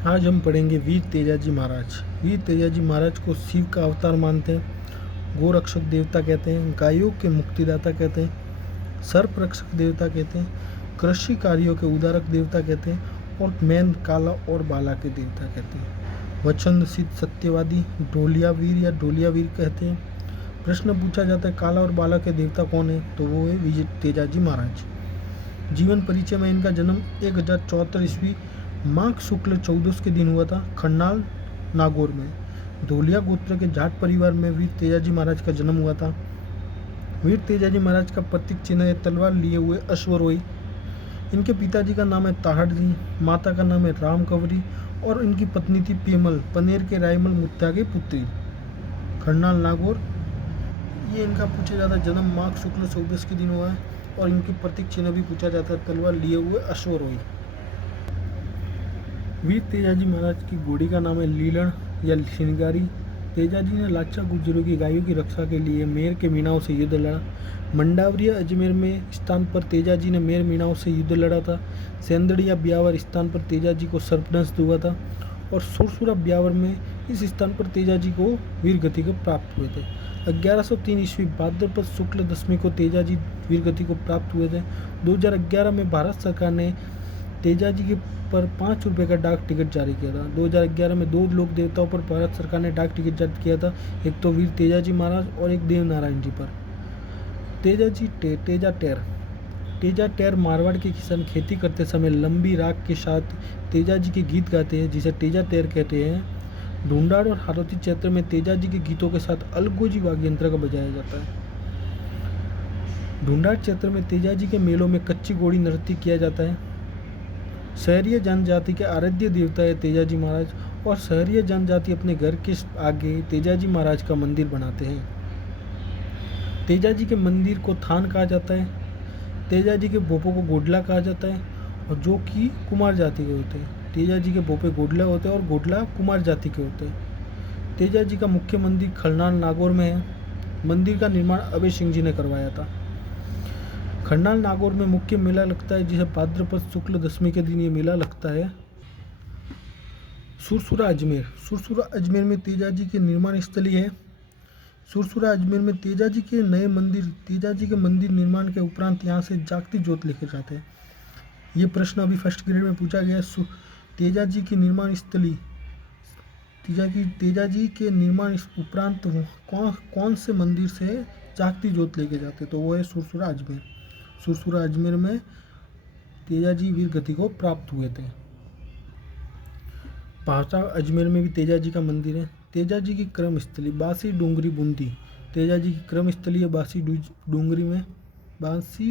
आज हम पढ़ेंगे वीर तेजाजी महाराज। वीर तेजाजी महाराज को शिव का अवतार मानते हैं, गोरक्षक देवता कहते हैं, गायों के मुक्तिदाता कहते हैं, सर्प रक्षक देवता कहते हैं, कृषि कार्यों के उदारक देवता कहते हैं और मैन काला और बाला के देवता कहते हैं। वचन सिद्ध सत्यवादी ढोलिया वीर या ढोलिया वीर कहते हैं। प्रश्न पूछा जाता है काला और बाला के देवता कौन है, तो वो है वीर तेजाजी महाराज। जीवन परिचय में इनका जन्म 1074 ईस्वी माघ शुक्ल 14 के दिन हुआ था, खन्नाल नागौर में। धोलिया गोत्र के जाट परिवार में वीर तेजाजी महाराज का जन्म हुआ था। वीर तेजाजी महाराज का प्रतीक चिन्ह है तलवार लिए हुए अश्वरोही। इनके पिताजी का नाम है ताहड़ जी, माता का नाम है राम कंवरी और इनकी पत्नी थी पेमल, पनेर के रायमल मुत्ता की पुत्री। खन्नाल नागौर ये इनका पूछा जाता है जन्म माघ शुक्ल 14 के दिन हुआ है और इनकी प्रतीक चिन्ह भी पूछा जाता है तलवार लिए हुए अश्वरोही। वीर तेजाजी महाराज की घोड़ी का नाम है लीलन या श्रृंगारी। तेजाजी ने लाचा गुर्जरों की गायों की रक्षा के लिए मेर के मीणाओं से युद्ध लड़ा। मंडावरिया अजमेर में स्थान पर तेजाजी ने मेर मीणाओं से युद्ध लड़ा था। सेंदड़िया ब्यावर स्थान पर तेजाजी को सर्पदंश हुआ था और सुरसुरा ब्यावर में इस स्थान पर तेजाजी को वीर गति को प्राप्त हुए थे। 1103 ईस्वी भाद्रपद शुक्ल दशमी को तेजाजी वीर गति को प्राप्त हुए थे। 2011 में भारत सरकार ने तेजाजी के पर 5 रुपये का डाक टिकट जारी किया था। 2011 में 2 लोक देवताओं पर भारत सरकार ने डाक टिकट जारी किया था, एक तो वीर तेजाजी महाराज और एक देव नारायण जी पर। तेजा टेर मारवाड़ के किसान खेती करते समय लंबी राग के साथ तेजाजी के गीत गाते हैं, जिसे तेजा टेर कहते हैं। ढूंढाड़ और हारोती क्षेत्र में तेजाजी के गीतों के साथ अलगोजी वाद्य यंत्र का बजाया जाता है। ढूंढाड़ क्षेत्र में तेजाजी के मेलों में कच्ची घोड़ी नृत्य किया जाता है। शहरीय जनजाति के आराध्य देवता है तेजाजी महाराज और शहरीय जनजाति अपने घर के आगे तेजाजी महाराज का मंदिर बनाते हैं। तेजाजी के मंदिर को थान कहा जाता है। तेजाजी के भोपों को गोडला कहा जाता है और जो कि कुमार जाति के होते हैं। तेजाजी के भोपे गोडला होते हैं और गोडला कुमार जाति के होते हैं। तेजाजी का मुख्य मंदिर खरनाल नागौर में है। मंदिर का निर्माण अभय सिंह जी ने करवाया था। खरनाल नागौर में मुख्य मेला लगता है, जिसे भाद्रपद शुक्ल दशमी के दिन ये मेला लगता है। सुरसुरा अजमेर में तेजाजी के निर्माण स्थली है। सुरसुरा अजमेर में तेजाजी के मंदिर निर्माण के उपरांत यहाँ से जागती ज्योत लेकर जाते हैं। ये प्रश्न अभी फर्स्ट ग्रेड में पूछा गया है। तेजाजी के निर्माण उपरांत कौन से मंदिर से जागती ज्योत लेके जाते, तो वो है सुरसुरा अजमेर। सुरसुरा अजमेर में तेजाजी वीर गति को प्राप्त हुए थे। भाषा अजमेर में भी तेजाजी का मंदिर है। तेजाजी की क्रम स्थली बासी डूंगरी बूंदी। तेजाजी की क्रम स्थली है बासी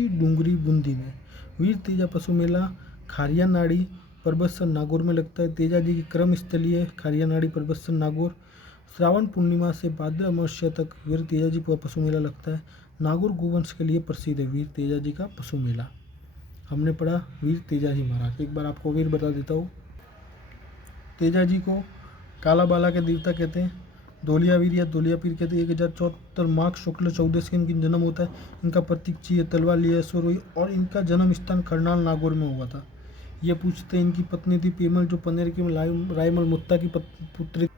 डूंगरी बूंदी में। वीर तेजा पशु मेला खारिया नाड़ी परबतसर नागौर में लगता है। तेजाजी की क्रम स्थली है खारिया नाड़ी परबतसर नागौर। श्रावण पूर्णिमा से भाद्र अमावस्या तक वीर तेजाजी पशु मेला लगता है। नागौर गोवंश के लिए प्रसिद्ध है वीर तेजाजी का पशु मेला। हमने पढ़ा वीर तेजाजी महाराज। एक बार आपको वीर बता देता हूँ। तेजाजी को काला बाला के देवता कहते हैं, धोलिया वीर या धोलिया पीर कहते हैं। 1074 माघ शुक्ल 14 के इनकी जन्म होता है। इनका प्रतीक ची तलवार लिए अश्वरोही और इनका जन्म स्थान खरनाल नागौर में हुआ था। ये पूछते हैं इनकी पत्नी थी पेमल, जो पनेर की रायमल मुत्ता की पुत्री।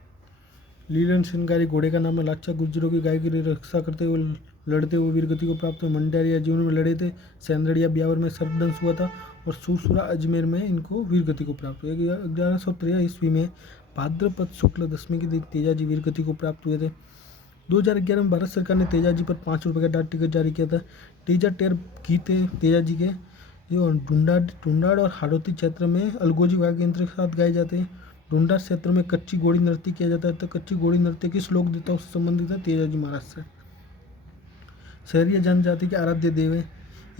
लीलन श्रृंगारी घोड़े का नाम है लाचा गुर्जरों की गाय की रक्षा करते हुए लड़ते हुए वीरगति को प्राप्त हुए। मंडारिया जीवन में लड़े थे। सेंदड़िया ब्यावर में सर्पदंश हुआ था और सुरसुरा अजमेर में इनको वीरगति को प्राप्त हुआ। 1113 ईस्वी में भाद्रपद शुक्ल दशमी के दिन तेजाजी वीरगति को प्राप्त हुए थे। 2011 में भारत सरकार ने तेजाजी पर 5 रुपये का डाक टिकट जारी किया था। तेजा टेर गीत है तेजाजी के, जो ढूंढाड़ और हाड़ौती क्षेत्र में अलगोजी वाद्य यंत्र के साथ गाए जाते हैं। ढूंढाड़ क्षेत्र में कच्ची घोड़ी नृत्य किया जाता है। तो कच्ची घोड़ी नृत्य किस लोक देवता से संबंधित है? तेजाजी महाराज से। शहरीय जनजाति के आराध्य देव हैं।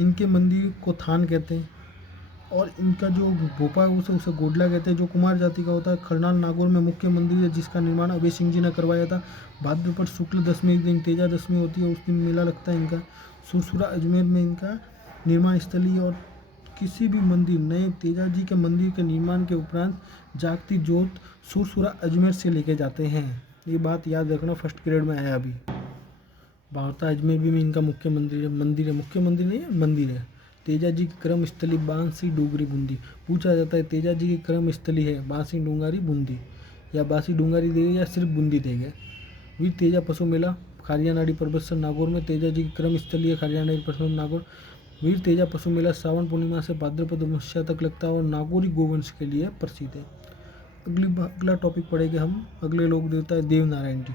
इनके मंदिर को थान कहते हैं और इनका जो भोपा है उसे गोडला कहते हैं, जो कुमार जाति का होता है। खरनाल नागौर में मुख्य मंदिर है, जिसका निर्माण अभय सिंह जी ने करवाया था। भाद्रपद शुक्ल दशमी के दिन तेजा दशमी होती है, उस दिन मेला लगता है इनका। सुरसुरा अजमेर में इनका निर्माण स्थली और किसी भी मंदिर नए तेजाजी के मंदिर के निर्माण के उपरांत जागती ज्योत सुरसुरा अजमेर से लेके जाते हैं। ये बात याद रखना, फर्स्ट ग्रेड में आया अभी। भावता अजमेर भी में इनका मुख्य मंदिर है। मुख्य मंदिर नहीं है, मंदिर है। तेजा जी की कर्म स्थली बांसी डूंगरी बूंदी। पूछा जाता है तेजा जी की कर्म स्थली है बांसी डूंगारी बूंदी, या बांसी डूंगारी देगे या सिर्फ बूंदी देगे। वीर तेजा पशु मेला खारियानाड़ी परबतसर नागौर में तेजा जी की कर्म स्थली है खारियानाड़ी परबतसर नागौर। वीर तेजा पशु मेला श्रावण पूर्णिमा से भाद्रपद अमावस्या तक लगता है और नागौरी गोवंश के लिए प्रसिद्ध है। अगला टॉपिक पढ़ेंगे हम, अगले लोक देवता है देवनारायण जी।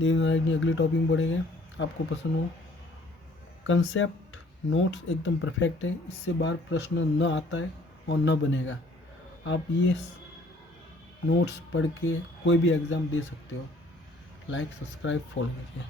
देवनारायण जी अगले टॉपिक में पढ़ेंगे, आपको पसंद हो। कंसेप्ट नोट्स एकदम परफेक्ट है, इससे बाहर प्रश्न न आता है और न बनेगा। आप ये नोट्स पढ़ के कोई भी एग्ज़ाम दे सकते हो। लाइक सब्सक्राइब फॉलो कीजिए।